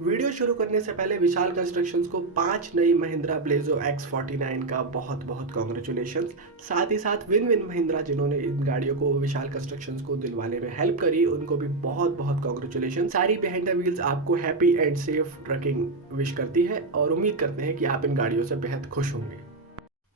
Video शुरू करने से पहले विशाल कंस्ट्रक्शंस को 5 नई महिंद्रा ब्लेजो X49 का बहुत बहुत कॉन्ग्रेचुलेशंस। साथ ही साथ विन विन महिंद्रा जिन्होंने इन गाड़ियों को विशाल कंस्ट्रक्शंस को दिलवाने में हेल्प करी, उनको भी बहुत बहुत कॉन्ग्रेचुलेशन। सारी बिहाइंड द व्हील्स आपको happy and safe trucking wish करती है और उम्मीद करते हैं कि आप इन गाड़ियों से बेहद खुश होंगे।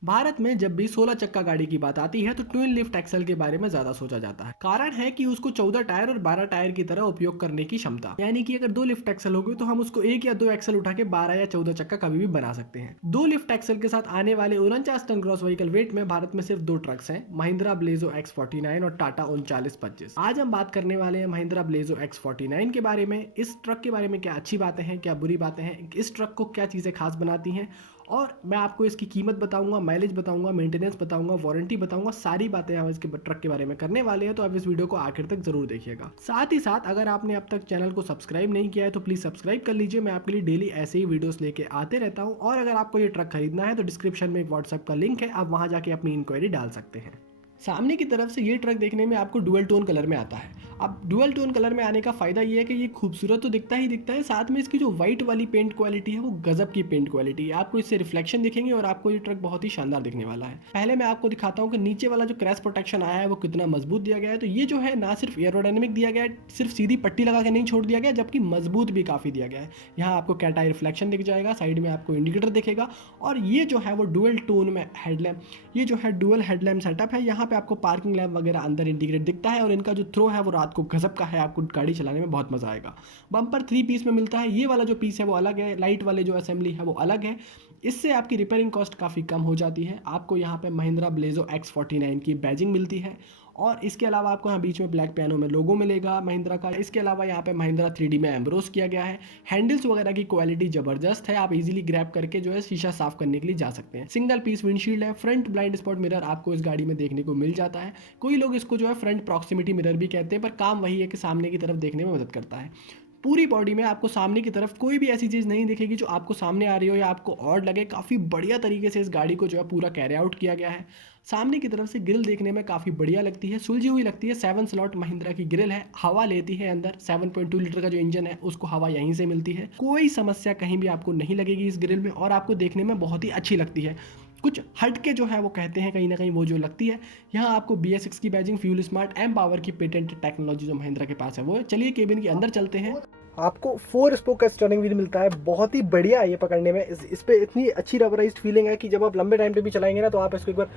भारत में जब भी 16 चक्का गाड़ी की बात आती है तो ट्विन लिफ्ट एक्सल के बारे में ज्यादा सोचा जाता है। कारण है कि उसको 14 टायर और 12 टायर की तरह उपयोग करने की क्षमता, यानी कि अगर 2 लिफ्ट एक्सल हो गई तो हम उसको 1 या 2 एक्सल उठा के 12 या 14 चक्का कभी भी बना सकते हैं। 2 लिफ्ट एक्सल के साथ आने वाले 49 टन ग्रॉस व्हीकल वेट में भारत में सिर्फ 2 ट्रक्स हैं, महिंद्रा ब्लेजो X49 और टाटा 3925। आज हम बात करने वाले हैं महिंद्रा ब्लेजो X49 के बारे में। इस ट्रक के बारे में क्या अच्छी बातें हैं, क्या बुरी बातें हैं, इस ट्रक को क्या चीजें खास बनाती हैं, और मैं आपको इसकी कीमत बताऊंगा, माइलेज बताऊंगा, मेंटेनेंस बताऊंगा, वारंटी बताऊंगा। सारी बातें हम इसके ट्रक के बारे में करने वाले हैं, तो आप इस वीडियो को आखिर तक जरूर देखिएगा। साथ ही साथ अगर आपने अब तक चैनल को सब्सक्राइब नहीं किया है तो प्लीज सब्सक्राइब कर लीजिए। मैं आपके लिए डेली ऐसे ही वीडियोस लेके आते रहता हूँ। और अगर आपको ये ट्रक खरीदना है तो डिस्क्रिप्शन में एक व्हाट्सएप का लिंक है, आप वहां जाके अपनी इंक्वायरी डाल सकते हैं। सामने की तरफ से ये ट्रक देखने में आपको डुअल टोन कलर में आता है। अब डुअल टोन कलर में आने का फायदा ये है कि ये खूबसूरत तो दिखता ही दिखता है, साथ में इसकी जो व्हाइट वाली पेंट क्वालिटी है वो गजब की पेंट क्वालिटी है। आपको इससे रिफ्लेक्शन दिखेंगे और आपको ये ट्रक बहुत ही शानदार दिखने वाला है। पहले मैं आपको दिखाता हूँ कि नीचे वाला जो क्रैश प्रोटेक्शन आया है वो कितना मजबूत दिया गया है। तो ये जो है ना सिर्फ एरोडायनेमिक दिया गया है, सिर्फ सीधी पट्टी लगा के नहीं छोड़ दिया गया, जबकि मजबूत भी काफी दिया गया है। यहाँ आपको कैट आई रिफ्लेक्शन दिख जाएगा, साइड में आपको इंडिकेटर दिखेगा, और ये जो है वो डुअल टोन में हेडलैम्प, ये जो है डुअल हेडलैम्प सेटअप है। यहाँ पे आपको पार्किंग लैम्प वगैरह अंदर इंटीग्रेट दिखता है, और इनका जो थ्रो है वो रात को गजब का है, आपको गाड़ी चलाने में बहुत मजा आएगा। बम्पर 3 पीस में मिलता है, ये वाला जो पीस है वो अलग है, लाइट वाले जो असेंबली है वो अलग है। इससे आपकी रिपेयरिंग कॉस्ट काफ़ी कम हो जाती है। आपको यहाँ पे महिंद्रा ब्लेजो X49 की बैजिंग मिलती है, और इसके अलावा आपको यहाँ बीच में ब्लैक पियानो में लोगो मिलेगा महिंद्रा का। इसके अलावा यहाँ पे महिंद्रा 3D में एम्ब्रोस किया गया है। हैंडल्स वगैरह की क्वालिटी जबरदस्त है, आप इजीली ग्रैब करके जो है शीशा साफ करने के लिए जा सकते हैं। सिंगल पीस विंडशील्ड है, फ्रंट ब्लाइंड स्पॉट मिरर आपको इस गाड़ी में देखने को मिल जाता है। कोई लोग इसको जो है फ्रंट प्रॉक्सिमिटी मिरर भी कहते हैं, पर काम वही है कि सामने की तरफ देखने में मदद करता है। पूरी बॉडी में आपको सामने की तरफ कोई भी ऐसी चीज़ नहीं दिखेगी जो आपको सामने आ रही हो या आपको ऑड लगे। काफ़ी बढ़िया तरीके से इस गाड़ी को जो है पूरा कैरी आउट किया गया है। सामने की तरफ से ग्रिल देखने में काफ़ी बढ़िया लगती है, सुलझी हुई लगती है। 7 स्लॉट महिंद्रा की ग्रिल है, हवा लेती है अंदर। 7.2 लीटर का जो इंजन है उसको हवा यहीं से मिलती है। कोई समस्या कहीं भी आपको नहीं लगेगी इस ग्रिल में, और आपको देखने में बहुत ही अच्छी लगती है। कुछ हट के जो है वो कहते हैं कहीं ना कहीं वो जो लगती है। यहाँ आपको BS6 की badging, fuel smart, M power की पेटेंट टेक्नोलॉजी जो महिंद्रा के पास है वो है। चलिए केबिन के अंदर चलते हैं। आपको 4 स्पोक का स्टीयरिंग व्हील मिलता है, बहुत ही बढ़िया है ये पकड़ने में। इस पे इतनी अच्छी रबराइज्ड फीलिंग है कि जब आप लंबे टाइम पे भी चलाएंगे ना, तो आप इसको एक बार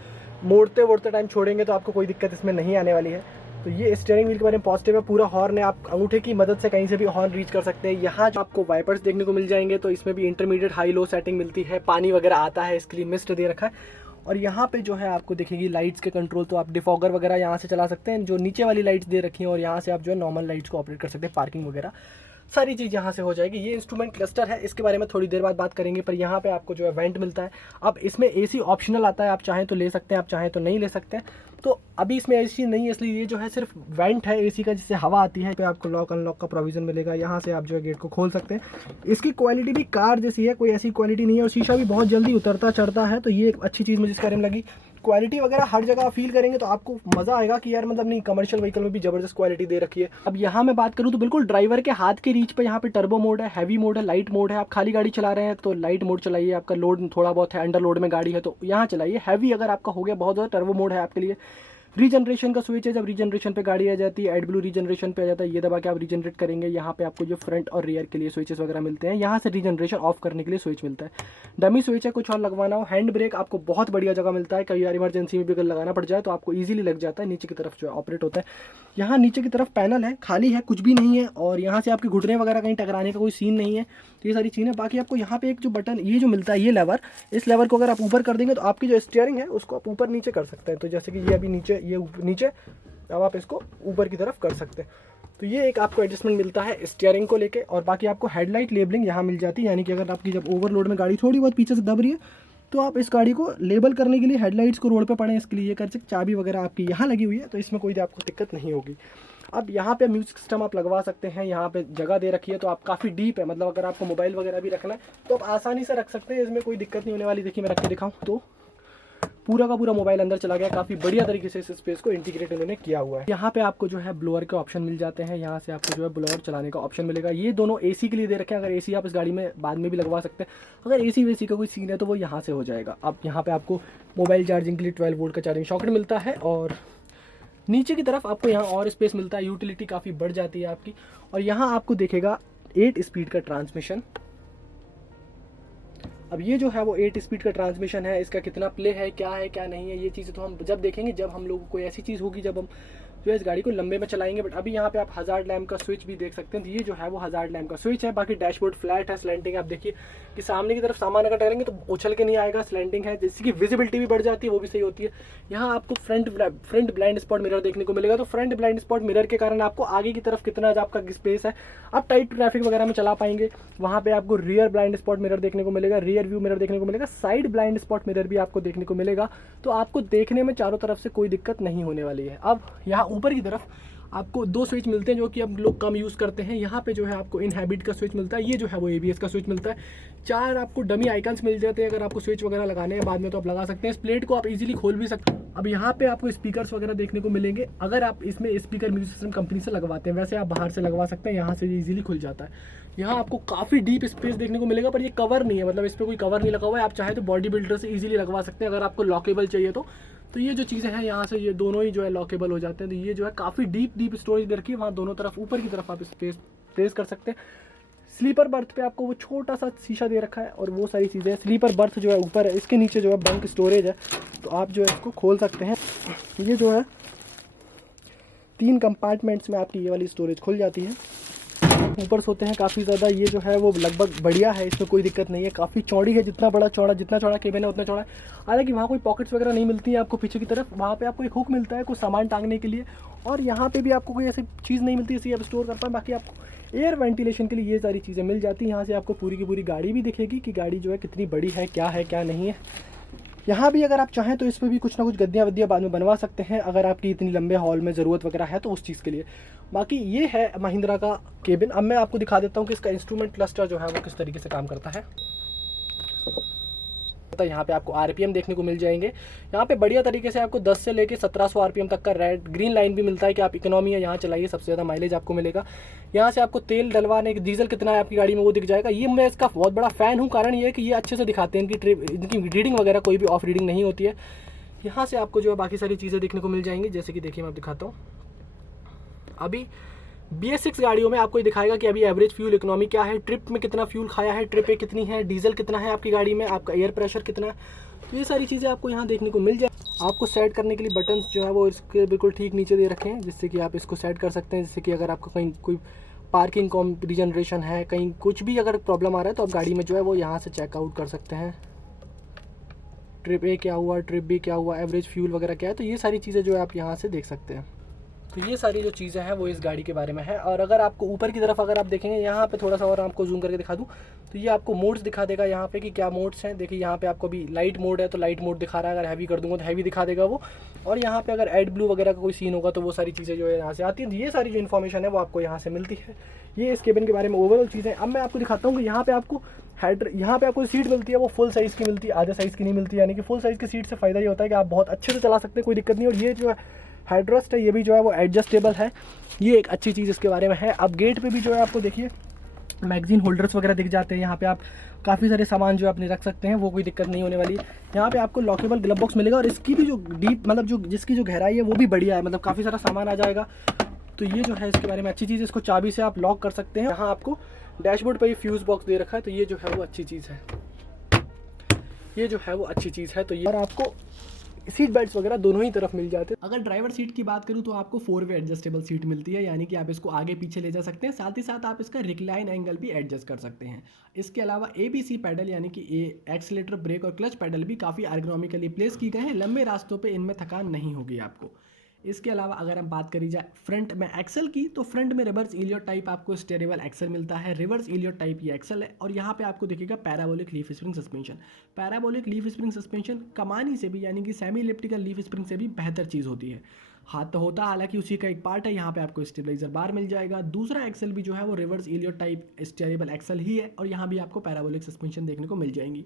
मोड़ते टाइम छोड़ेंगे तो आपको कोई दिक्कत इसमें नहीं आने वाली है। तो ये स्टीयरिंग व्हील के बारे में पॉजिटिव है। पूरा हॉर्न है, आप अंगूठे की मदद से कहीं से भी हॉर्न रीच कर सकते हैं। यहाँ जो आपको वाइपर्स देखने को मिल जाएंगे, तो इसमें भी इंटरमीडिएट हाई लो सेटिंग मिलती है। पानी वगैरह आता है, इसके लिए मिस्ट दे रखा है। और यहाँ पे जो है आपको दिखेगी लाइट्स के कंट्रोल, तो आप डिफॉगर वगैरह यहाँ से चला सकते हैं, जो नीचे वाली लाइट्स दे रखी हैं, और यहाँ से आप जो है नॉर्मल लाइट्स को ऑपरेट कर सकते हैं, पार्किंग वगैरह सारी चीज़ यहाँ से हो जाएगी। ये इंस्ट्रूमेंट क्लस्टर है, इसके बारे में थोड़ी देर बाद बात करेंगे। पर यहाँ पे आपको जो है वेंट मिलता है। अब इसमें AC ऑप्शनल आता है, आप चाहें तो ले सकते हैं, आप चाहें तो नहीं ले सकते हैं। तो अभी इसमें AC नहीं है, इसलिए ये जो है सिर्फ वेंट है AC का, जिससे हवा आती है। पे आपको लॉक अनलॉक का प्रोविजन मिलेगा, यहाँ से आप जो है गेट को खोल सकते हैं। इसकी क्वालिटी भी कार जैसी है, कोई ऐसी क्वालिटी नहीं है, और शीशा भी बहुत जल्दी उतरता चढ़ता है। तो ये एक अच्छी चीज़ मुझे इसके बारे में लगी। क्वालिटी वगैरह हर जगह फील करेंगे तो आपको मजा आएगा कि यार मतलब नहीं, कमर्शियल व्हीकल में भी जबरदस्त क्वालिटी दे रखी है। अब यहाँ मैं बात करूँ तो बिल्कुल ड्राइवर के हाथ के रीच पे यहाँ पे टर्बो मोड है, हैवी मोड है, लाइट मोड है। आप खाली गाड़ी चला रहे हैं तो लाइट मोड चलाइए, आपका लोड थोड़ा बहुत है, अंडर लोड में गाड़ी है तो यहाँ चलाइए। हैवी अगर आपका हो गया बहुत ज़्यादा, टर्बो मोड है आपके लिए। रीजनरेशन का स्विच है, जब रीजनरेशन पे गाड़ी आ जाती है, एड ब्लू रीजनरेशन पे आ जाता है, ये दबा के आप रीजनरेट करेंगे। यहाँ पे आपको जो फ्रंट और रियर के लिए स्विचेस वगैरह मिलते हैं, यहाँ से रीजनरेशन ऑफ करने के लिए स्विच मिलता है। डमी स्विच है, कुछ और लगवाना हो। हैंड ब्रेक आपको बहुत बढ़िया जगह मिलता है, कई बार इमरजेंसी में भी अगर लगाना पड़ जाए तो आपको ईजिली लग जाता है। नीचे की तरफ जो है ऑपरेट होता है। यहाँ नीचे की तरफ पैनल है, खाली है, कुछ भी नहीं है, और यहाँ से आपके घुटने वगैरह कहीं टकराने का कोई सीन नहीं है। तो ये सारी चीज़ें। बाकी आपको यहाँ पे एक जो बटन ये जो मिलता है, ये लेवर, इस लेवर को अगर आप ऊपर कर देंगे तो आपकी जो स्टीयरिंग है उसको आप ऊपर नीचे कर सकते हैं। तो जैसे कि ये अभी नीचे, ये नीचे, अब आप इसको ऊपर की तरफ कर सकते हैं। तो ये एक आपको एडजस्टमेंट मिलता है स्टीयरिंग को लेके। और बाकी आपको हेडलाइट लेबलिंग यहाँ मिल जाती है, यानी कि अगर आपकी जब ओवरलोड में गाड़ी थोड़ी बहुत पीछे से दब रही है तो आप इस गाड़ी को लेबल करने के लिए हेडलाइट्स को रोड पे पड़े, इसके लिए ये कर सकते। चाबी वगैरह आपकी यहाँ लगी हुई है, तो इसमें कोई आपको दिक्कत नहीं होगी। अब यहाँ पे म्यूजिक सिस्टम आप लगवा सकते हैं, यहाँ पे जगह दे रखी है, तो आप काफ़ी डीप है, मतलब अगर आपको मोबाइल वगैरह भी रखना है तो आप आसानी से रख सकते हैं, इसमें कोई दिक्कत नहीं होने वाली। देखिए मैं रख के दिखाऊँ तो पूरा का पूरा मोबाइल अंदर चला गया। काफ़ी बढ़िया तरीके से इस स्पेस को इंटीग्रेट इन्होंने किया हुआ है। यहाँ पे आपको जो है ब्लोअर के ऑप्शन मिल जाते हैं, यहाँ से आपको जो है ब्लोअर चलाने का ऑप्शन मिलेगा। ये दोनों एसी के लिए दे रखे हैं, अगर एसी आप इस गाड़ी में बाद में भी लगवा सकते हैं। अगर एसी वेसी का कोई सीन है तो वो यहाँ से हो जाएगा। अब यहाँ पे आपको मोबाइल चार्जिंग के लिए 12 वोल्ट का चार्जिंग सॉकेट मिलता है, और नीचे की तरफ आपको यहाँ और स्पेस मिलता है, यूटिलिटी काफ़ी बढ़ जाती है आपकी। और यहाँ आपको देखेगा 8 स्पीड का ट्रांसमिशन। अब ये जो है वो 8 स्पीड का ट्रांसमिशन है, इसका कितना प्ले है, क्या है क्या नहीं है, ये चीज़ें तो हम जब देखेंगे, जब हम लोग कोई ऐसी चीज़ होगी जब हम जो है इस गाड़ी को लंबे में चलाएंगे। बट अभी यहाँ पे आप हज़ार्ड लैम्प का स्विच भी देख सकते हैं, तो ये जो है वो हज़ार्ड लैम्प का स्विच है। बाकी डैशबोर्ड फ्लैट है, स्लैंटिंग। आप देखिए कि सामने की तरफ सामान अगर टहरेंगे तो उछल के नहीं आएगा, स्लैंटिंग है, जिसकी विजिबिलिटी भी बढ़ जाती है, वो भी सही होती है। यहाँ आपको फ्रंट ब्लाइंड स्पॉट मिरर देखने को मिलेगा, तो फ्रंट ब्लाइंड स्पॉट मिरर के कारण आपको आगे की तरफ कितना आपका स्पेस है, आप टाइट ट्रैफिक वगैरह में चला पाएंगे। वहाँ पे आपको रियर ब्लाइंड स्पॉट मिरर देखने को मिलेगा, रियर व्यू मिरर देखने को मिलेगा, साइड ब्लाइंड स्पॉट मिरर भी आपको देखने को मिलेगा। तो आपको देखने में चारों तरफ से कोई दिक्कत नहीं होने वाली है। अब यहाँ ऊपर की तरफ आपको 2 स्विच मिलते हैं जो कि अब लोग कम यूज़ करते हैं। यहाँ पे जो है आपको इनहैबिट का स्विच मिलता है, ये जो है वो ABS का स्विच मिलता है। 4 आपको डमी आइकन्स मिल जाते हैं, अगर आपको स्विच वगैरह लगाने हैं बाद में तो आप लगा सकते हैं। इस प्लेट को आप इजीली खोल भी सकते हैं। अब यहाँ पे आपको स्पीकर्स वगैरह देखने को मिलेंगे, अगर आप इसमें स्पीकर म्यूजिक सिस्टम कंपनी से लगवाते हैं, वैसे आप बाहर से लगवा सकते हैं, यहाँ से ये ईजिली खुल जाता है। यहाँ आपको काफ़ी डीप स्पेस देखने को मिलेगा, पर ये कवर नहीं है, मतलब इस पर कोई कवर नहीं लगा हुआ है। आप चाहे तो बॉडी बिल्डर से ईजिली लगवा सकते हैं, अगर आपको लॉकेबल चाहिए तो ये जो चीज़ें हैं यहाँ से ये दोनों ही जो है लॉकेबल हो जाते हैं। तो ये जो है काफ़ी डीप स्टोरेज दे रखी है, वहाँ दोनों तरफ ऊपर की तरफ आप स्पेस प्लेस कर सकते हैं। स्लीपर बर्थ पे आपको वो छोटा सा शीशा दे रखा है और वो सारी चीज़ें। स्लीपर बर्थ जो है ऊपर है, इसके नीचे जो है बंक स्टोरेज है, तो आप जो है इसको खोल सकते हैं। ये जो है 3 कंपार्टमेंट्स में आपकी ये वाली स्टोरेज खुल जाती है। ऊपर सोते हैं काफ़ी ज़्यादा, ये जो है वो लगभग बढ़िया है, इसमें कोई दिक्कत नहीं है। काफ़ी चौड़ी है, जितना चौड़ा केबिन है उतना चौड़ा है। हालांकि वहाँ कोई पॉकेट्स वगैरह नहीं मिलती है आपको पीछे की तरफ, वहाँ पे आपको एक हुक मिलता है कुछ सामान टांगने के लिए, और यहाँ पे भी आपको कोई ऐसी चीज़ नहीं मिलती इसे आप स्टोर कर पाए। बाकी आपको एयर वेंटिलेशन के लिए ये सारी चीज़ें मिल जाती हैं। यहाँ से आपको पूरी की पूरी गाड़ी भी दिखेगी कि गाड़ी जो है कितनी बड़ी है, क्या नहीं है। यहाँ भी अगर आप चाहें तो इस पर भी कुछ ना कुछ गद्दियाँ वद्दियाँ बाद में बनवा सकते हैं, अगर आपकी इतनी लंबे हॉल में ज़रूरत वगैरह है तो उस चीज़ के लिए। बाकी ये है महिंद्रा का केबिन। अब मैं आपको दिखा देता हूँ कि इसका इंस्ट्रूमेंट क्लस्टर जो है वो किस तरीके से काम करता है। यहाँ पे आपको RPM देखने को मिल जाएंगे। यहाँ पे बढ़िया तरीके से आपको 10 से लेके 1700 RPM तक का रेड ग्रीन लाइन भी मिलता है कि आप इकोनॉमी है यहाँ चलाइए, सबसे ज़्यादा माइलेज आपको मिलेगा। यहाँ से आपको तेल डलवाने की डीजल कितना है आपकी गाड़ी में वो दिख जाएगा। ये मैं इसका बहुत बड़ा फ़ैन हूँ, कारण ये है कि ये अच्छे से दिखाते हैं, इनकी रीडिंग वगैरह कोई भी ऑफ रीडिंग नहीं होती है। यहाँ से आपको जो है बाकी सारी चीज़ें देखने को मिल जाएंगी, जैसे कि देखिए मैं आप दिखाता हूँ। अभी BS6 गाड़ियों में आपको दिखाएगा कि अभी एवरेज फ्यूल इकोनॉमी क्या है, ट्रिप में कितना फ्यूल खाया है, ट्रिप पे कितनी है, डीजल कितना है आपकी गाड़ी में, आपका एयर प्रेशर कितना है, तो ये सारी चीज़ें आपको यहाँ देखने को मिल जाए। आपको सेट करने के लिए बटन्स जो है वो इसके बिल्कुल ठीक नीचे दे रखे हैं, जिससे कि आप इसको सेट कर सकते हैं। जैसे कि अगर आपको कहीं कोई पार्किंग रीजनरेशन है, कहीं कुछ भी अगर प्रॉब्लम आ रहा है तो आप गाड़ी में जो है वो यहाँ से चेकआउट कर सकते हैं। ट्रिप A क्या हुआ, ट्रिप B क्या हुआ, एवरेज फ्यूल वगैरह क्या है, तो ये सारी चीज़ें जो है आप यहाँ से देख सकते हैं। तो ये सारी जो चीज़ें हैं वो इस गाड़ी के बारे में है। और अगर आपको ऊपर की तरफ अगर आप देखेंगे, यहाँ पे थोड़ा सा और आपको जूम करके दिखा दूँ तो ये आपको मोड्स दिखा देगा यहाँ पे कि क्या मोड्स हैं। देखिए यहाँ पे आपको अभी लाइट मोड है तो लाइट मोड दिखा रहा है, अगर हैवी कर दूंगा तो हैवी दिखा देगा वो। और यहाँ पे अगर एड ब्लू वगैरह का कोई सीन होगा तो वो सारी चीज़ें जो है यहाँ से आती हैं। ये सारी जो इन्फॉर्मेशन है वो आपको यहाँ से मिलती है। ये इस केबिन के बारे में ओवरऑल चीज़ें। अब मैं आपको दिखाता हूँ कि यहाँ पे आपको सीट मिलती है वो फुल साइज़ की मिलती है, आधे साइज़ की नहीं मिलती। यानी कि फुल साइज़ की सीट से फ़ायदा ये होता है कि आप बहुत अच्छे से चला सकते हैं, कोई दिक्कत नहीं। और ये जो है हेडरेस्ट है, ये भी जो है वो एडजस्टेबल है, ये एक अच्छी चीज़ इसके बारे में है। अब गेट पे भी जो है आपको देखिए मैगजीन होल्डर्स वगैरह दिख जाते हैं। यहाँ पे आप काफ़ी सारे सामान जो अपने रख सकते हैं, वो कोई दिक्कत नहीं होने वाली है। यहाँ पे आपको लॉकेबल ग्लव बॉक्स मिलेगा, और इसकी भी जो डीप मतलब जो जिसकी जो गहराई है वो भी बढ़िया है, मतलब काफ़ी सारा सामान आ जाएगा। तो ये जो है इसके बारे में अच्छी चीज़ है, इसको चाबी से आप लॉक कर सकते हैं। यहाँ आपको डैशबोर्ड पर ये फ्यूज़ बॉक्स दे रखा है, तो ये जो है वो अच्छी चीज़ है, ये जो है वो अच्छी चीज़ है। तो ये और आपको सीट बेल्ट्स वगैरह दोनों ही तरफ मिल जाते हैं। अगर ड्राइवर सीट की बात करूँ तो आपको 4 वे एडजस्टेबल सीट मिलती है, यानी कि आप इसको आगे पीछे ले जा सकते हैं। साथ ही साथ आप इसका रिक्लाइन एंगल भी एडजस्ट कर सकते हैं। इसके अलावा ABC पैडल यानी कि एक्सीलेटर, ब्रेक और क्लच पैडल भी काफ़ी एर्गोनॉमिकली प्लेस की गए हैं। लंबे रास्तों पर इनमें थकान नहीं होगी आपको। इसके अलावा अगर हम बात करी जाए फ्रंट में एक्सल की, तो फ्रंट में रिवर्स इलियट टाइप आपको स्टेरेबल एक्सल मिलता है। रिवर्स इलियट टाइप ये एक्सल है। और यहाँ पे आपको दिखेगा parabolic leaf spring suspension. Parabolic leaf spring suspension कमानी से भी यानी कि सेमी इलिप्टिकल लीफ स्प्रिंग से भी बेहतर चीज़ होती है। हाथ तो होता हालांकि उसी का एक पार्ट है। यहाँ पे आपको स्टेबलाइजर बार मिल जाएगा। दूसरा एक्सल भी जो है वो रिवर्स इलियट टाइप स्टेरेबल एक्सल ही है, और यहाँ भी आपको पैराबोलिक सस्पेंशन देखने को मिल जाएंगी।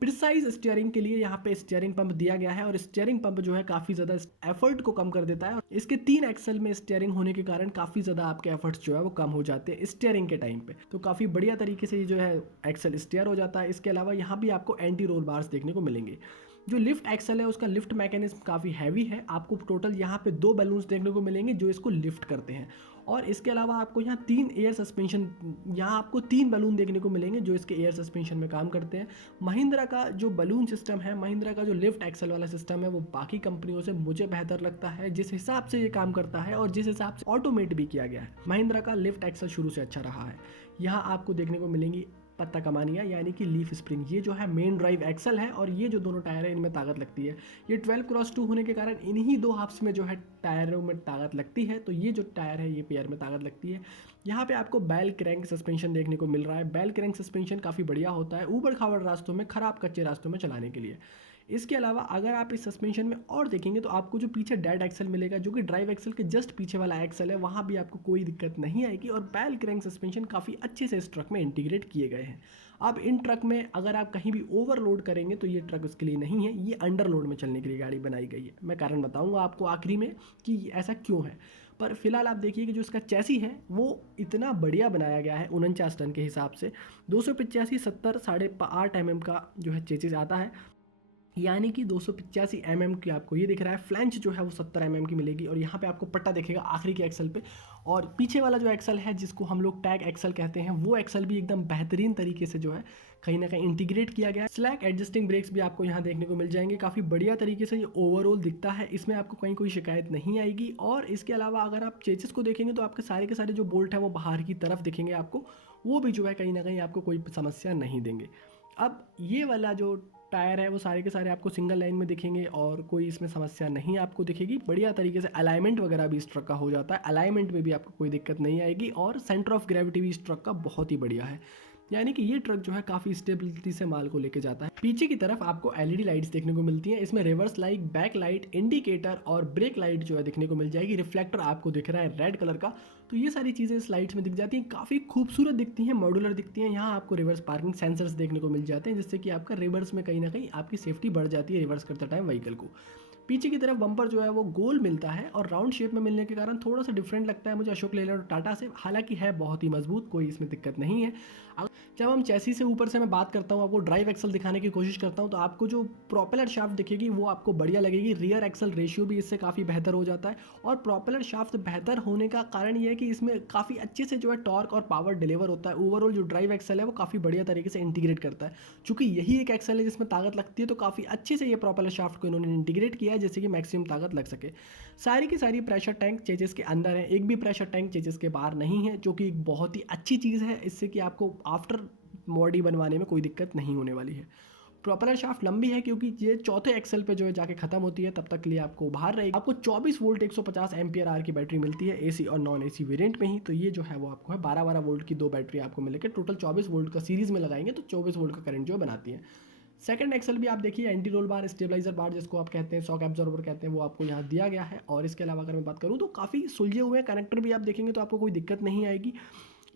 प्रिसाइज स्टीयरिंग के लिए यहाँ पे स्टीयरिंग पंप दिया गया है और स्टीयरिंग पंप जो है काफ़ी ज़्यादा एफर्ट को कम कर देता है और इसके 3 एक्सल में स्टीयरिंग होने के कारण काफ़ी ज़्यादा आपके एफर्ट्स जो है वो कम हो जाते हैं स्टीयरिंग के टाइम पे। तो काफ़ी बढ़िया तरीके से ये जो है एक्सल स्टीयर हो जाता है। इसके अलावा यहाँ भी आपको एंटी रोल बार्स देखने को मिलेंगे। जो लिफ्ट एक्सल है उसका लिफ्ट मैकेनिज्म काफ़ी हैवी है। आपको टोटल यहाँ पे 2 बलून्स देखने को मिलेंगे जो इसको लिफ्ट करते हैं और इसके अलावा आपको यहाँ 3 एयर सस्पेंशन, यहाँ आपको 3 बलून देखने को मिलेंगे जो इसके एयर सस्पेंशन में काम करते हैं। महिंद्रा का जो बलून सिस्टम है, महिंद्रा का जो लिफ्ट एक्सल वाला सिस्टम है वो बाकी कंपनियों से मुझे बेहतर लगता है जिस हिसाब से ये काम करता है और जिस हिसाब से ऑटोमेट भी किया गया है। महिंद्रा का लिफ्ट एक्सल शुरू से अच्छा रहा है। यहाँ आपको देखने को मिलेंगी पत्ता कमानियाँ यानी कि लीफ स्प्रिंग, ये जो है मेन ड्राइव एक्सल है और ये जो दोनों टायर है इनमें ताकत लगती है। ये 12x2 होने के कारण इन्हीं 2 हाफ्स में जो है टायरों में ताकत लगती है। तो ये जो टायर है ये पेयर में ताकत लगती है। यहाँ पे आपको बेल क्रैंक सस्पेंशन देखने को मिल रहा है। बेल क्रैंक सस्पेंशन काफ़ी बढ़िया होता है ऊबड़ खाबड़ रास्तों में, ख़राब कच्चे रास्तों में चलाने के लिए। इसके अलावा अगर आप इस सस्पेंशन में और देखेंगे तो आपको जो पीछे डेड एक्सल मिलेगा जो कि ड्राइव एक्सल के जस्ट पीछे वाला एक्सल है, वहाँ भी आपको कोई दिक्कत नहीं आएगी और बेल क्रैंक सस्पेंशन काफ़ी अच्छे से इस ट्रक में इंटीग्रेट किए गए हैं। अब इन ट्रक में अगर आप कहीं भी ओवरलोड करेंगे तो ये ट्रक उसके लिए नहीं है, ये अंडरलोड में चलने के लिए गाड़ी बनाई गई है। मैं कारण बताऊंगा आपको आखिरी में कि ऐसा क्यों है, पर फिलहाल आप देखिए कि जो इसका चैसी है वो इतना बढ़िया बनाया गया है 49 टन के हिसाब से। 285 70 8.5 mm का जो है चेसिस आता है, यानी कि 285 mm की आपको ये दिख रहा है। फ्लैंच जो है वो 70 mm की मिलेगी और यहाँ पे आपको पट्टा दिखेगा आखिरी के एक्सल पे। और पीछे वाला जो एक्सल है जिसको हम लोग टैग एक्सल कहते हैं, वो एक्सल भी एकदम बेहतरीन तरीके से जो है कहीं ना कहीं इंटीग्रेट किया गया है। स्लैक एडजस्टिंग ब्रेक्स भी आपको यहाँ देखने को मिल जाएंगे। काफ़ी बढ़िया तरीके से ये ओवरऑल दिखता है, इसमें आपको कहीं कोई शिकायत नहीं आएगी। और इसके अलावा अगर आप चेसिस को देखेंगे तो आपके सारे के सारे जो बोल्ट है वो बाहर की तरफ दिखेंगे आपको, वो भी जो है कहीं ना कहीं आपको कोई समस्या नहीं देंगे। अब ये वाला जो टायर है वो सारे के सारे आपको सिंगल लाइन में दिखेंगे और कोई इसमें समस्या नहीं आपको दिखेगी। बढ़िया तरीके से अलाइनमेंट वगैरह भी इस ट्रक का हो जाता है, अलाइनमेंट में भी आपको कोई दिक्कत नहीं आएगी और सेंटर ऑफ ग्रेविटी भी इस ट्रक का बहुत ही बढ़िया है, यानी कि ये ट्रक जो है काफ़ी स्टेबिलिटी से माल को लेके जाता है। पीछे की तरफ आपको एलईडी लाइट्स देखने को मिलती हैं। इसमें reverse light, back light, indicator और ब्रेक लाइट जो है दिखने को मिल जाएगी। रिफ्लेक्टर आपको दिख रहा है रेड कलर का, तो ये सारी चीज़ें इस लाइट्स में दिख जाती हैं, काफ़ी खूबसूरत दिखती हैं, मॉड्यूलर दिखती हैं। यहाँ आपको रिवर्स पार्किंग सेंसर्स देखने को मिल जाते हैं जिससे कि आपका रिवर्स में कहीं ना कहीं आपकी सेफ्टी बढ़ जाती है रिवर्स करते टाइम व्हीकल को। पीछे की तरफ बम्पर जो है वो गोल मिलता है और राउंड शेप में मिलने के कारण थोड़ा सा डिफरेंट लगता है मुझे अशोक लेलैंड और टाटा से, हालांकि है बहुत ही मजबूत, कोई इसमें दिक्कत नहीं है। जब हम चैसी से ऊपर से मैं बात करता हूँ, आपको ड्राइव एक्सल दिखाने की कोशिश करता हूँ, तो आपको जो प्रोपेलर शाफ्ट दिखेगी वो आपको बढ़िया लगेगी। रियर एक्सल रेशियो भी इससे काफ़ी बेहतर हो जाता है और प्रोपेलर शाफ्ट बेहतर होने का कारण ये है कि इसमें काफ़ी अच्छे से जो है टॉर्क और पावर डिलीवर होता है। ओवरऑल जो ड्राइव एक्सल है वो काफ़ी बढ़िया तरीके से इंटीग्रेट करता है। चूँकि यही एक एक्सल है जिसमें ताकत लगती है, तो काफ़ी अच्छे से ये प्रोपेलर शाफ्ट को इन्होंने इंटीग्रेट किया है जिससे कि मैक्सिमम ताकत लग सके। सारी की सारी प्रेशर टैंक चेसिस के अंदर है, एक भी प्रेशर टैंक चेसिस के बाहर नहीं है, जो कि एक बहुत ही अच्छी चीज़ है। इससे कि आपको आफ्टर बॉडी बनवाने में कोई दिक्कत नहीं होने वाली है। प्रोपेलर शाफ्ट लंबी है क्योंकि ये चौथे एक्सल पे जो है जाके खत्म होती है, तब तक के लिए आपको बाहर रहेगी। आपको 24 वोल्ट 150 एम्पियर आर की बैटरी मिलती है एसी और नॉन एसी वेरिएंट में ही। तो ये जो है वो आपको है 12-12 वोल्ट की 2 बैटरी आपको मिलेगी। टोटल 24 वोल्ट का सीरीज में लगाएंगे तो 24 वोल्ट का करंट जो है बनाती है। सेकंड एक्सल भी आप देखिए, एंटी रोल बार, स्टेबलाइजर बार जिसको आप कहते हैं, शॉक एब्जॉर्बर कहते हैं, वो आपको यहाँ दिया गया है। और इसके अलावा अगर मैं बात करूँ तो काफ़ी सुलझे हुए कनेक्टर भी आप देखेंगे तो आपको कोई दिक्कत नहीं आएगी।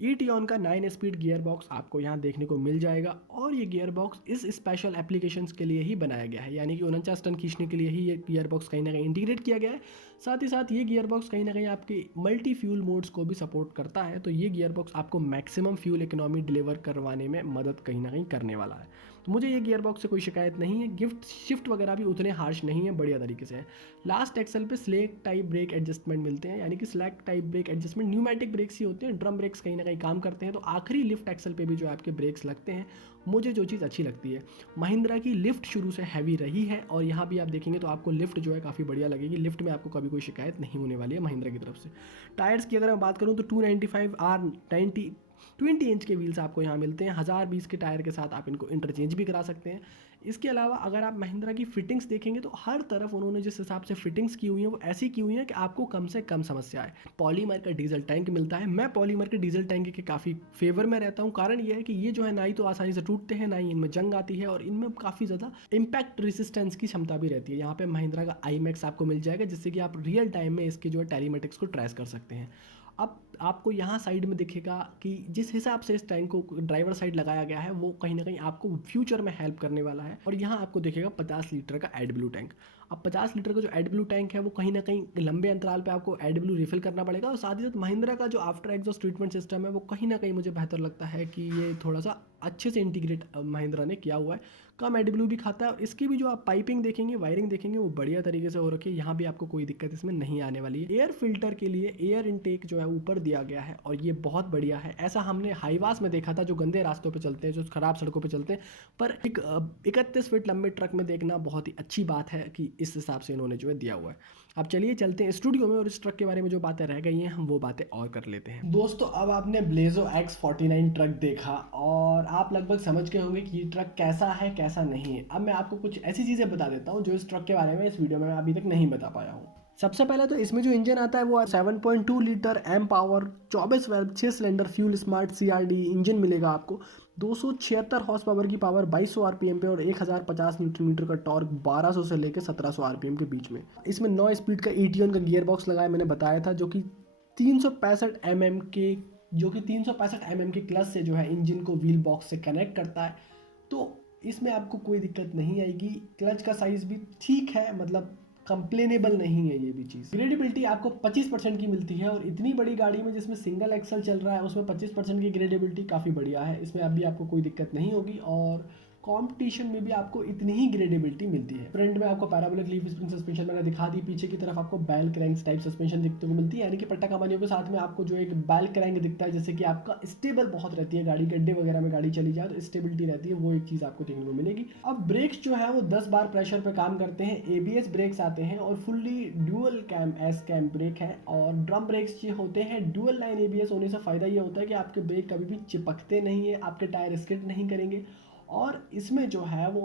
ईटियॉन का 9 स्पीड गियर बॉक्स आपको यहाँ देखने को मिल जाएगा और ये गियर बॉक्स इस स्पेशल एप्लीकेशंस के लिए ही बनाया गया है, यानी कि 49 टन खींचने के लिए ही ये गियर बॉक्स कहीं ना कहीं इंटीग्रेट किया गया है। साथ ही साथ ये गियर बॉक्स कहीं ना कहीं आपके मल्टी फ्यूल मोड्स को भी सपोर्ट करता है, तो ये गियर बॉक्स आपको मैक्सिमम फ्यूल इकोनॉमी डिलीवर करवाने में मदद कहीं ना कहीं करने वाला है। तो मुझे ये गियर बॉक्स से कोई शिकायत नहीं है। गिफ्ट शिफ्ट वगैरह भी उतने हार्श नहीं है, बढ़िया तरीके से है। लास्ट एक्सल पे स्लैक टाइप ब्रेक एडजस्टमेंट मिलते हैं, यानी कि slack type brake adjustment pneumatic brakes ही होते हैं, ड्रम ब्रेक्स कहीं ना कहीं काम करते हैं। तो आखिरी लिफ्ट एक्सल पे भी जो आपके ब्रेक्स लगते हैं, मुझे जो चीज़ अच्छी लगती है, महिंद्रा की लिफ्ट शुरू से हैवी रही है और यहाँ भी आप देखेंगे तो आपको लिफ्ट जो है काफ़ी बढ़िया लगेगी। लिफ्ट में आपको कभी कोई शिकायत नहीं होने वाली है महिंद्रा की तरफ से। टायर्स की अगर मैं बात करूँ तो 295 R90 20 इंच के व्हील्स आपको यहाँ मिलते हैं। 1020 के टायर के साथ आप इनको इंटरचेंज भी करा सकते हैं। इसके अलावा अगर आप महिंद्रा की फिटिंग्स देखेंगे तो हर तरफ उन्होंने जिस हिसाब से फिटिंग्स की हुई है वो ऐसी की हुई है कि आपको कम से कम समस्या आए। पॉलीमर का डीजल टैंक मिलता है। मैं पॉलीमर के डीजल टैंक के काफ़ी फेवर में रहता हूँ। कारण यह है कि ये जो है ना ही तो आसानी से टूटते हैं, ना ही इनमें जंग आती है और इनमें काफ़ी ज़्यादा इम्पैक्ट रेसिस्टेंस की क्षमता भी रहती है। यहाँ पे महिंद्रा का IMAX आपको मिल जाएगा जिससे कि आप रियल टाइम में इसके जो है टेलीमेटिक्स को ट्रेस कर सकते हैं। अब आपको यहाँ साइड में दिखेगा कि जिस हिसाब से इस टैंक को ड्राइवर साइड लगाया गया है वो कहीं ना कहीं आपको फ्यूचर में हेल्प करने वाला है। और यहाँ आपको दिखेगा 50 लीटर का एडब्ल्यू टैंक। अब 50 लीटर का जो एडब्ल्यू टैंक है वो कहीं ना कहीं लंबे अंतराल पे आपको एडब्ल्यू रिफिल करना पड़ेगा। और साथ ही साथ महिंद्रा का जो आफ्टर एग्जॉस्ट ट्रीटमेंट सिस्टम है वो कहीं ना कहीं मुझे बेहतर लगता है कि ये थोड़ा सा अच्छे से इंटीग्रेट महिंद्रा ने किया हुआ है। कम एडब्ल्यू भी खाता है और इसकी भी जो आप पाइपिंग देखेंगे, वायरिंग देखेंगे, वो बढ़िया तरीके से हो रखी है। यहाँ भी आपको कोई दिक्कत इसमें नहीं आने वाली है। एयर फिल्टर के लिए एयर इनटेक जो है ऊपर दिया गया है और ये बहुत बढ़िया है। ऐसा हमने हाईवास में देखा था जो गंदे रास्तों पे चलते हैं, जो खराब सड़कों पे चलते हैं, पर एक 31 फीट लंबे ट्रक में देखना बहुत ही अच्छी बात है कि इस हिसाब से इन्होंने जो है दिया हुआ है। अब चलिए चलते हैं स्टूडियो में और इस ट्रक के बारे में जो बातें रह गई हैं हम वो बातें और कर लेते हैं। दोस्तों, अब आपने ब्लेजो X49 ट्रक देखा और आप लगभग समझ गए होंगे कि ये ट्रक कैसा है कैसा नहीं है। अब मैं आपको कुछ ऐसी चीज़ें बता देता हूँ जो इस ट्रक के बारे में इस वीडियो में मैं अभी तक नहीं बता पाया हूँ। सबसे पहले तो इसमें जो इंजन आता है वो 7.2 litre M power 24 valve 6 cylinder fuel smart CRD engine मिलेगा आपको। 276 हॉर्स पावर की पावर 2200 आरपीएम पे और 1050 न्यूटन मीटर का टॉर्क 1200 से लेकर 1700 आरपीएम के बीच में। इसमें 9 स्पीड का ETN का गियर बॉक्स लगाया मैंने बताया था, जो कि 365 mm के क्लच से जो है इंजन को व्हील बॉक्स से कनेक्ट करता है। तो इसमें आपको कोई दिक्कत नहीं आएगी। क्लच का साइज भी ठीक है, मतलब कंप्लेनेबल नहीं है ये भी चीज़। ग्रेडेबिलिटी आपको 25% की मिलती है और इतनी बड़ी गाड़ी में जिसमें सिंगल एक्सल चल रहा है उसमें 25% की ग्रेडेबिलिटी काफ़ी बढ़िया है। इसमें अभी आपको कोई दिक्कत नहीं होगी और कंपटीशन में भी आपको इतनी ही ग्रेडेबिलिटी मिलती है। फ्रंट में आपको पैराबोलिक लीफ स्प्रिंग सस्पेंशन मैंने दिखा दी, पीछे की तरफ आपको बैल क्रैंक्स टाइप सस्पेंशन दिखने को मिलती है, यानी कि पट्टा कमानियों के साथ में आपको जो एक बैल क्रैंक दिखता है, जैसे कि आपका स्टेबल बहुत रहती है गाड़ी, गड्ढे वगैरह में गाड़ी चली जाए तो स्टेबिलिटी रहती है, वो एक चीज़ आपको देखने को मिलेगी। अब ब्रेक्स जो है वो 10 बार प्रेशर पे काम करते हैं। ABS ब्रेक्स आते हैं और fully dual cam S cam brake है। और ड्रम ब्रेक्स जो होते हैं डुअल लाइन ABS होने से फ़ायदा ये होता है कि आपके ब्रेक कभी भी चिपकते नहीं है, आपके टायर स्किड नहीं करेंगे। और इसमें जो है वो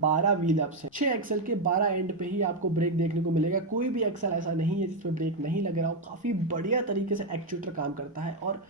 12 व्हील अप्स हैं। 6 एक्सल के 12 एंड पे ही आपको ब्रेक देखने को मिलेगा। कोई भी एक्सल ऐसा नहीं है जिसमें ब्रेक नहीं लग रहा हो। काफ़ी बढ़िया तरीके से एक्चुएटर काम करता है और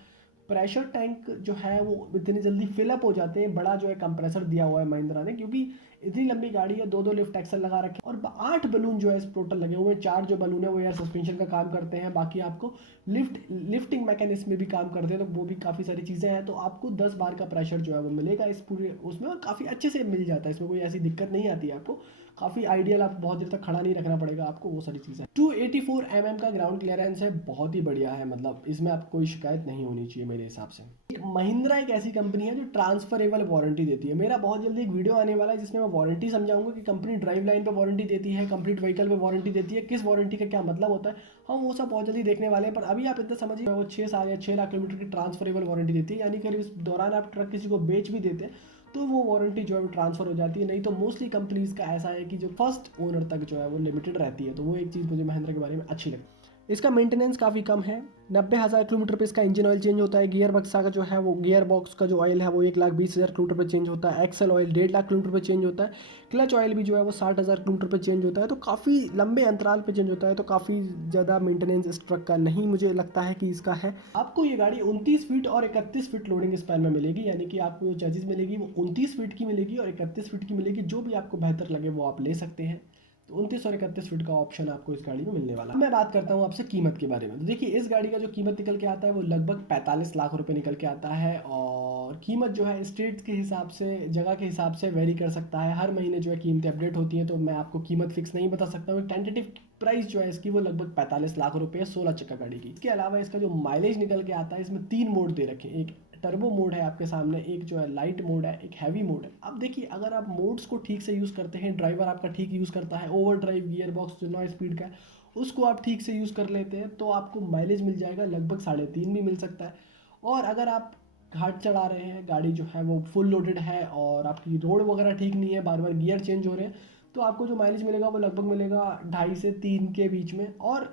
प्रेशर टैंक जो है वो इतनी जल्दी फिलअप हो जाते हैं। बड़ा जो है कंप्रेसर दिया हुआ है महिंद्रा ने, क्योंकि इतनी लंबी गाड़ी है, 2 लिफ्ट एक्सल लगा रखे और 8 बलून जो है इस टोटल लगे हुए हैं। 4 जो बलून है वो एयर सस्पेंशन का काम करते हैं, बाकी आपको लिफ्टिंग मैकेनिज्म में भी काम करते हैं, तो वो भी काफ़ी सारी चीज़ें हैं। तो आपको 10 बार का प्रेशर जो है वो मिलेगा इस पूरे उसमें और काफ़ी अच्छे से मिल जाता है। इसमें कोई ऐसी दिक्कत नहीं आती है आपको। काफ़ी आइडियल, आपको बहुत देर तक खड़ा नहीं रखना पड़ेगा आपको, वो सारी चीज़ें। 284 mm का ग्राउंड क्लियरेंस है, बहुत ही बढ़िया है, मतलब इसमें आपको कोई शिकायत नहीं होनी चाहिए मेरे हिसाब से। महिंद्रा एक ऐसी कंपनी है जो ट्रांसफरेबल वारंटी देती है। मेरा बहुत जल्दी एक वीडियो आने वाला है जिसमें मैं वारंटी समझाऊंगा कि कंपनी ड्राइव लाइन पे वारंटी देती है, कंप्लीट व्हीकल पे वारंटी देती है, किस वारंटी का क्या मतलब होता है, हम वो सब बहुत जल्दी देखने वाले हैं। पर अभी आप इतना समझिए वो 6 साल या 6 लाख किलोमीटर की ट्रांसफरेबल वारंटी देती है, यानी कि इस दौरान आप ट्रक किसी को बेच भी देते हैं तो वो वारंटी जो है ट्रांसफर हो जाती है। नहीं तो मोस्टली कंपनीज का ऐसा है कि जो फर्स्ट ओनर तक जो है वो लिमिटेड रहती है। तो वो एक चीज़ मुझे महिंद्रा के बारे में अच्छी लगती है। इसका मेंटेनेंस काफ़ी कम है, 90,000 किलोमीटर पे इसका इंजन ऑयल चेंज होता है। गियर बक्सा का जो है वो गियर बॉक्स का जो ऑयल है वो 1,20,000 किलोमीटर पे चेंज होता है। एक्सल ऑयल 1.5 लाख किलोमीटर पे चेंज होता है। क्लच ऑयल भी जो है वो 60,000 किलोमीटर पे चेंज होता है। तो काफ़ी लंबे अंतराल पे चेंज होता है, तो काफ़ी ज़्यादा मेंटेनेंस इस ट्रक का नहीं मुझे लगता है कि इसका है। आपको ये गाड़ी 29 फीट और 31 फीट लोडिंग स्पैन में मिलेगी, यानी कि आपको जो चेसिस मिलेगी वो 29 फीट की मिलेगी और 31 फीट की मिलेगी। जो भी आपको बेहतर लगे वो आप ले सकते हैं। तो 29 और 31 फीट का ऑप्शन आपको इस गाड़ी में मिलने वाला है। मैं बात करता हूँ आपसे कीमत के बारे में। तो देखिए, इस गाड़ी का जो कीमत निकल के आता है वो लगभग 45 लाख रुपए निकल के आता है। और कीमत जो है स्टेट के हिसाब से, जगह के हिसाब से वेरी कर सकता है। हर महीने जो है कीमतें अपडेट होती हैं, तो मैं आपको कीमत फिक्स नहीं बता सकता हूँ। टेंटेटिव प्राइस जो है इसकी वो लगभग 45 लाख रुपए है 16 चक्का गाड़ी की। इसके अलावा इसका जो माइलेज निकल के आता है, इसमें 3 मोड दे रखे हैं। एक टर्बो मोड है आपके सामने, एक जो है लाइट मोड है, एक हैवी मोड है। अब देखिए, अगर आप मोड्स को ठीक से यूज़ करते हैं, ड्राइवर आपका ठीक यूज़ करता है, ओवर ड्राइव गियर बॉक्स जो 9 स्पीड का है उसको आप ठीक से यूज़ कर लेते हैं, तो आपको माइलेज मिल जाएगा लगभग 3.5 भी मिल सकता है। और अगर आप घाट चढ़ा रहे हैं, गाड़ी जो है वो फुल लोडेड है और आपकी रोड वगैरह ठीक नहीं है, बार बार गियर चेंज हो रहे हैं, तो आपको जो माइलेज मिलेगा वो लगभग मिलेगा 2.5 से 3 के बीच में। और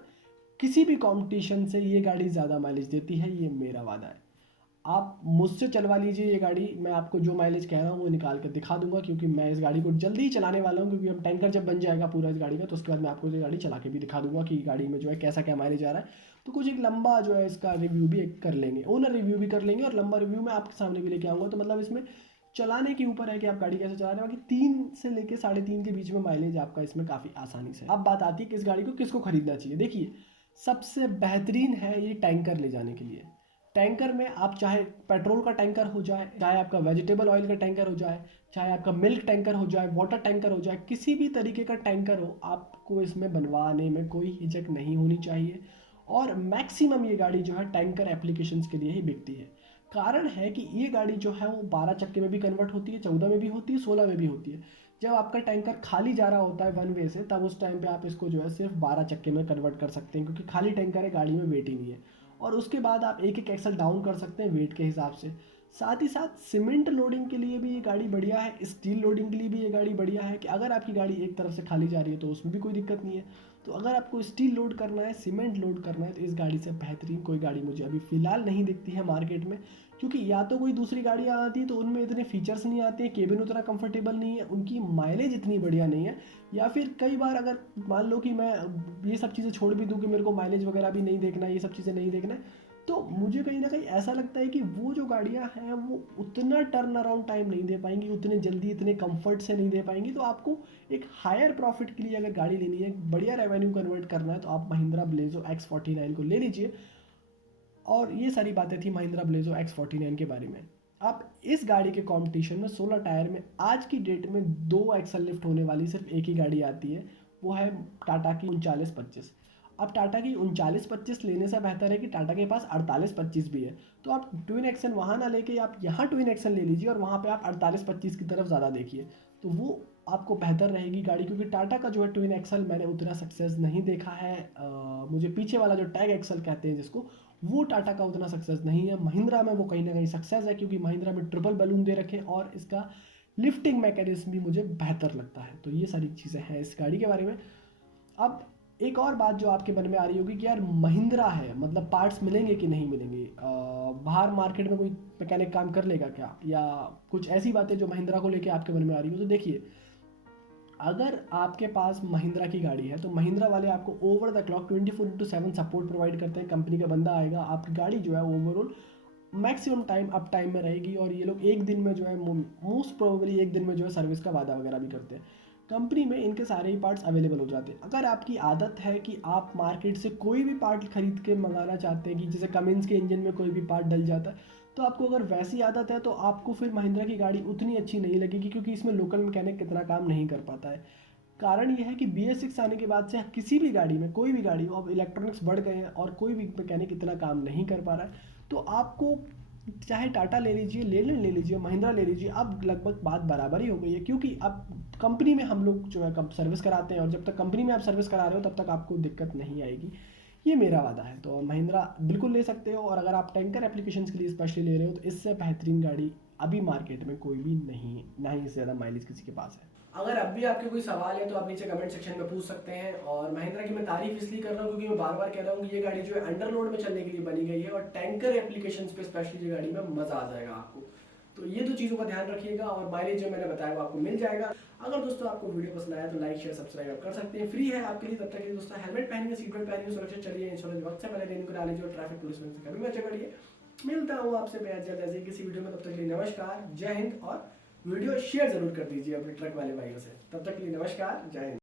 किसी भी कॉम्पिटिशन से ये गाड़ी ज़्यादा माइलेज देती है, ये मेरा वादा है। आप मुझसे चलवा लीजिए ये गाड़ी, मैं आपको जो माइलेज कह रहा हूँ वो निकाल कर दिखा दूंगा, क्योंकि मैं इस गाड़ी को जल्दी ही चलाने वाला हूँ। क्योंकि हम टैंकर जब बन जाएगा पूरा इस गाड़ी का, तो उसके बाद मैं आपको ये गाड़ी चला के भी दिखा दूंगा कि गाड़ी में जो है कैसा क्या माइलेज आ रहा है। तो कुछ एक लंबा जो है इसका रिव्यू भी एक कर लेंगे, ओनर रिव्यू भी कर लेंगे और लंबा रिव्यू मैं आपके सामने भी लेके आऊँगा। तो मतलब इसमें चलाने के ऊपर है कि आप गाड़ी कैसे चला रहे हैं। बाकी 3 से लेकर 3.5 के बीच में माइलेज आपका इसमें काफ़ी आसानी से। अब बात आती है कि इस गाड़ी को किसको खरीदना चाहिए। देखिए, सबसे बेहतरीन है ये टैंकर ले जाने के लिए। टैंकर में आप चाहे पेट्रोल का टैंकर हो जाए, चाहे आपका वेजिटेबल ऑयल का टैंकर हो जाए, चाहे आपका मिल्क टैंकर हो जाए, वाटर टैंकर हो जाए, किसी भी तरीके का टैंकर हो, आपको इसमें बनवाने में कोई हिचक नहीं होनी चाहिए। और मैक्सिमम ये गाड़ी जो है टैंकर एप्लीकेशंस के लिए ही बिकती है। कारण है कि ये गाड़ी जो है वो 12 चक्के में भी कन्वर्ट होती है, 14 में भी होती है, 16 में भी होती है। जब आपका टैंकर खाली जा रहा होता है वन वे से, तब उस टाइम पे आप इसको जो है सिर्फ 12 चक्के में कन्वर्ट कर सकते हैं, क्योंकि खाली टैंकर है, गाड़ी में वेट ही नहीं है। और उसके बाद आप एक एक एक्सल डाउन कर सकते हैं वेट के हिसाब से। साथ ही साथ सीमेंट लोडिंग के लिए भी ये गाड़ी बढ़िया है, स्टील लोडिंग के लिए भी ये गाड़ी बढ़िया है कि अगर आपकी गाड़ी एक तरफ से खाली जा रही है तो उसमें भी कोई दिक्कत नहीं है। तो अगर आपको स्टील लोड करना है, सीमेंट लोड करना है, तो इस गाड़ी से बेहतरीन कोई गाड़ी मुझे अभी फ़िलहाल नहीं दिखती है मार्केट में। क्योंकि या तो कोई दूसरी गाड़ियाँ आती है तो उनमें इतने फीचर्स नहीं आते हैं, केबिन उतना कंफर्टेबल नहीं है, उनकी माइलेज इतनी बढ़िया नहीं है, या फिर कई बार अगर मान लो कि मैं ये सब चीज़ें छोड़ भी दूँ कि मेरे को माइलेज वगैरह भी नहीं देखना है, ये सब चीज़ें नहीं देखना है, तो मुझे कहीं ना कहीं ऐसा लगता है कि वो जो गाड़ियाँ हैं वो उतना टर्न अराउंड टाइम नहीं दे पाएंगी, उतने जल्दी इतने कंफर्ट से नहीं दे पाएंगी। तो आपको एक हायर प्रॉफिट के लिए अगर गाड़ी लेनी है, बढ़िया रेवेन्यू कन्वर्ट करना है, तो आप महिंद्रा ब्लेजो X49 को ले लीजिए। और ये सारी बातें थी महिंद्रा ब्लेजो X49 के बारे में। अब इस गाड़ी के कंपटीशन में 16 टायर में आज की डेट में 2 एक्सल लिफ्ट होने वाली सिर्फ एक ही गाड़ी आती है, वो है टाटा की 3925। अब टाटा की 3925 लेने से बेहतर है कि टाटा के पास 4825 भी है। तो आप ट्विन एक्सन वहाँ ना लेके आप यहाँ ट्विन एक्सन ले लीजिए और वहाँ पे आप 4825 की तरफ ज़्यादा देखिए, तो वो आपको बेहतर रहेगी गाड़ी। क्योंकि टाटा का जो है ट्विन एक्सल मैंने उतना सक्सेस नहीं देखा है। मुझे पीछे वाला जो टैग एक्सल कहते हैं जिसको, वो टाटा का उतना सक्सेस नहीं है। महिंद्रा में वो कहीं ना कहीं सक्सेस है, क्योंकि महिंद्रा में ट्रिपल बैलून दे रखे और इसका लिफ्टिंग मैकेनिज्म भी मुझे बेहतर लगता है। तो ये सारी चीज़ें हैं इस गाड़ी के बारे में। अब एक और बात जो आपके मन में आ रही होगी कि यार महिंद्रा है, मतलब पार्ट्स मिलेंगे कि नहीं मिलेंगे, बाहर मार्केट में कोई मैकेनिक काम कर लेगा क्या, या कुछ ऐसी बातें जो महिंद्रा को लेके आपके मन में आ रही हो। तो देखिए, अगर आपके पास महिंद्रा की गाड़ी है तो महिंद्रा वाले आपको over the clock 24/7 support provide करते हैं। कंपनी का बंदा आएगा, आपकी गाड़ी जो है overall maximum time up time में रहेगी, और ये लोग एक दिन में जो है मोस्ट प्रोबेबली एक दिन में जो है सर्विस का वादा वगैरह भी करते हैं। कंपनी में इनके सारे ही पार्ट्स अवेलेबल हो जाते हैं। अगर आपकी आदत है कि आप मार्केट से कोई भी पार्ट खरीद के मंगाना चाहते हैं, कि जैसे कमिंस के इंजन में कोई भी पार्ट डल जाता है, तो आपको अगर वैसी आदत है तो आपको फिर महिंद्रा की गाड़ी उतनी अच्छी नहीं लगेगी, क्योंकि इसमें लोकल मैकेनिक इतना काम नहीं कर पाता है। कारण ये है कि BS6 आने के बाद से किसी भी गाड़ी में, कोई भी गाड़ी हो, अब इलेक्ट्रॉनिक्स बढ़ गए हैं और कोई भी मैकेनिक इतना काम नहीं कर पा रहा है। तो आपको चाहे टाटा ले लीजिए, ले लीजिए, महिंद्रा ले लीजिए, अब लगभग बात बराबर ही हो गई है। क्योंकि अब कंपनी में हम लोग जो है कब सर्विस कराते हैं, और जब तक कंपनी में आप सर्विस करा रहे हो तब तक आपको दिक्कत नहीं आएगी, ये मेरा वादा है। तो महिंद्रा बिल्कुल ले सकते हो। और अगर आप टैंकर एप्लीकेशंस के लिए स्पेशली ले रहे हो तो इससे बेहतरीन गाड़ी अभी मार्केट में कोई भी नहीं है, ना ही इससे ज़्यादा माइलेज किसी के पास है। अगर अब भी आपके कोई सवाल है तो आप नीचे कमेंट सेक्शन में पूछ सकते हैं। और महिंद्रा की मैं तारीफ इसलिए कर रहा हूँ क्योंकि मैं बार बार कह रहा हूँ कि ये गाड़ी जो है अंडरलोड में चलने के लिए बनी गई है, और टैंकर एप्लीकेशंस पे स्पेशली ये गाड़ी में मजा आ जाएगा आपको। तो ये दो चीज़ों का ध्यान रखिएगा, और माइलेज जो मैंने बताया वो आपको मिल जाएगा। अगर दोस्तों आपको वीडियो पसंद आया तो लाइक शेयर सब्सक्राइब आप कर सकते हैं, फ्री है आपके लिए। तब तक के लिए दोस्तों हेलमेट पहनिए, सीट बेल्ट पहनिए, सुरक्षित चलिए, इंश्योरेंस वक्त से पहले रेन्यू करा लीजिए, और ट्रैफिक पुलिस से कभी बचे करिए। मिलता हूँ आपसे बेहद जल्द ऐसे किसी वीडियो में। तब तक के लिए नमस्कार, जय हिंद, और वीडियो शेयर जरूर कर दीजिए अपने ट्रक वाले भाइयों से। तब तक के लिए नमस्कार, जय हिंद।